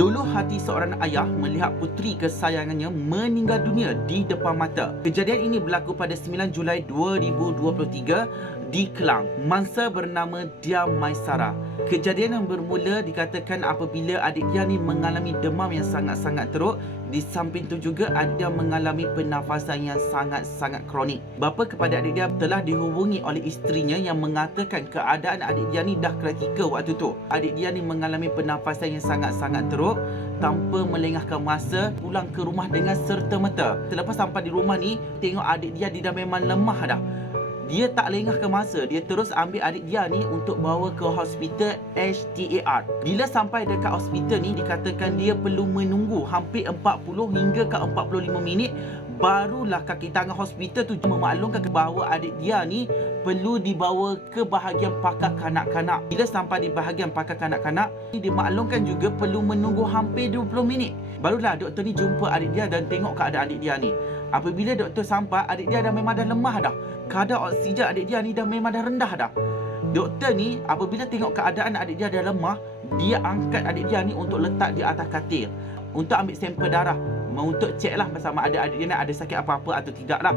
Luluh hati seorang ayah melihat puteri kesayangannya meninggal dunia di depan mata. Kejadian ini berlaku pada 9 Julai 2023 di Kelang. Mangsa bernama Dia Maisara. Kejadian yang bermula dikatakan apabila adik dia ni mengalami demam yang sangat-sangat teruk. Di samping itu juga adik dia mengalami pernafasan yang sangat-sangat kronik. Bapa kepada adik dia telah dihubungi oleh isterinya yang mengatakan keadaan adik dia ni dah kritikal waktu tu. Adik dia ni mengalami pernafasan yang sangat-sangat teruk. Tanpa melengahkan masa, pulang ke rumah dengan serta-merta. Selepas sampai di rumah ni, tengok adik dia dah memang lemah dah. Dia tak lengahkan masa, dia terus ambil adik dia ni untuk bawa ke hospital HTAR. Bila sampai dekat hospital ni, dikatakan dia perlu menunggu hampir 40 hingga ke 45 minit. Barulah kaki tangan hospital tu memaklumkan bahawa adik dia ni perlu dibawa ke bahagian pakar kanak-kanak. Bila sampai di bahagian pakar kanak-kanak, dimaklumkan juga perlu menunggu hampir 20 minit. Barulah doktor ni jumpa adik dia dan tengok keadaan adik dia ni. Apabila doktor sampai, adik dia dah memang dah lemah dah. Kadar oksigen adik dia ni dah memang dah rendah dah. Doktor ni apabila tengok keadaan adik dia dah lemah, dia angkat adik dia ni untuk letak di atas katil untuk ambil sampel darah, untuk cek lah bersama adik dia ni ada sakit apa-apa atau tidak lah.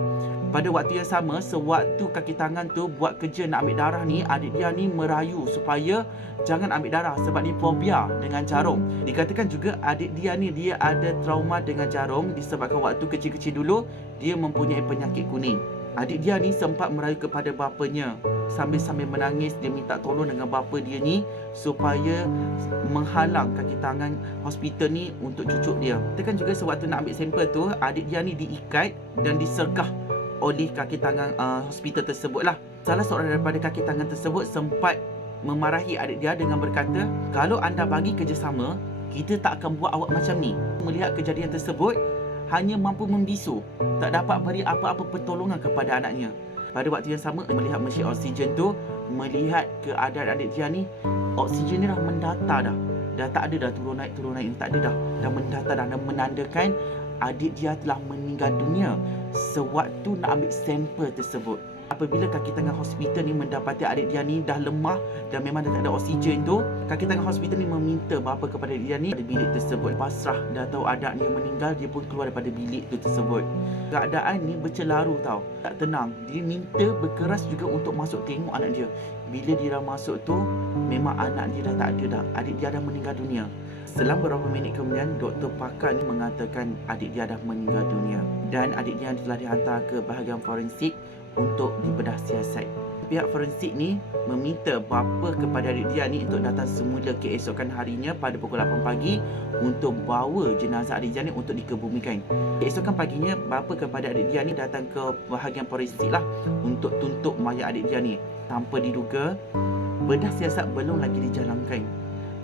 Pada waktu yang sama, sewaktu kaki tangan tu buat kerja nak ambil darah ni, adik dia ni merayu supaya jangan ambil darah sebab dia fobia dengan jarum. Dikatakan juga adik dia ni dia ada trauma dengan jarum disebabkan waktu kecil-kecil dulu dia mempunyai penyakit kuning. Adik dia ni sempat merayu kepada bapanya. Sambil-sambil menangis, dia minta tolong dengan bapa dia ni supaya menghalang kaki tangan hospital ni untuk cucuk dia. Kita kan juga sewaktu nak ambil sampel tu, adik dia ni diikat dan disergah oleh kaki tangan hospital tersebut lah. Salah seorang daripada kaki tangan tersebut sempat memarahi adik dia dengan berkata, kalau anda bagi kerjasama, kita tak akan buat awak macam ni. Melihat kejadian tersebut, hanya mampu membisu, tak dapat beri apa-apa pertolongan kepada anaknya. Pada waktu yang sama, melihat mesin oksigen tu, melihat keadaan adik dia ni, oksigen ni dah mendata dah. Dah tak ada dah turun naik ni, tak ada dah. Dah mendata dah, dan menandakan adik dia telah meninggal dunia sewaktu nak ambil sampel tersebut. Apabila kaki tangan hospital ni mendapati adik dia ni dah lemah dan memang dah tak ada oksigen tu, kaki tangan hospital ni meminta bapa kepada adik dia ni di bilik tersebut. Pasrah dah tahu anaknya meninggal, dia pun keluar daripada bilik tu tersebut. Keadaan ni bercelaru tau, tak tenang. Dia minta berkeras juga untuk masuk tengok anak dia. Bila dia dah masuk tu, memang anak dia dah tak ada dah. Adik dia dah meninggal dunia. Selang beberapa minit kemudian, doktor pakar ni mengatakan adik dia dah meninggal dunia. Dan adik dia telah dihantar ke bahagian forensik untuk dibedah siasat. Pihak forensik ni meminta bapa kepada adik dia ni untuk datang semula keesokan harinya pada pukul 8 pagi untuk bawa jenazah adik dia ni untuk dikebumikan. Keesokan paginya, bapa kepada adik dia ni datang ke bahagian forensik lah untuk tuntut mayat adik dia ni. Tanpa diduga, bedah siasat belum lagi dijalankan.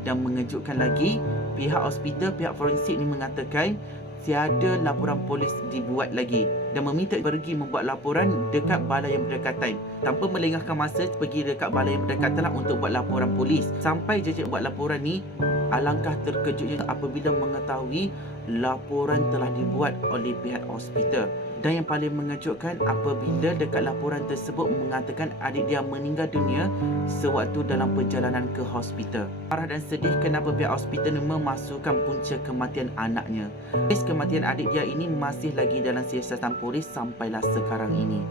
Dan mengejutkan lagi, pihak hospital, pihak forensik ni mengatakan tiada laporan polis dibuat lagi dan meminta pergi membuat laporan dekat balai yang berdekatan. Tanpa melengahkan masa, pergi dekat balai yang berdekatan lah untuk buat laporan polis. Sampai je buat laporan ni, alangkah terkejutnya apabila mengetahui laporan telah dibuat oleh pihak hospital. Dan yang paling mengejutkan apabila dekat laporan tersebut mengatakan adik dia meninggal dunia sewaktu dalam perjalanan ke hospital. Marah dan sedih kenapa pihak hospital memasukkan punca kematian anaknya. Kes kematian adik dia ini masih lagi dalam siasatan polis sampailah sekarang ini.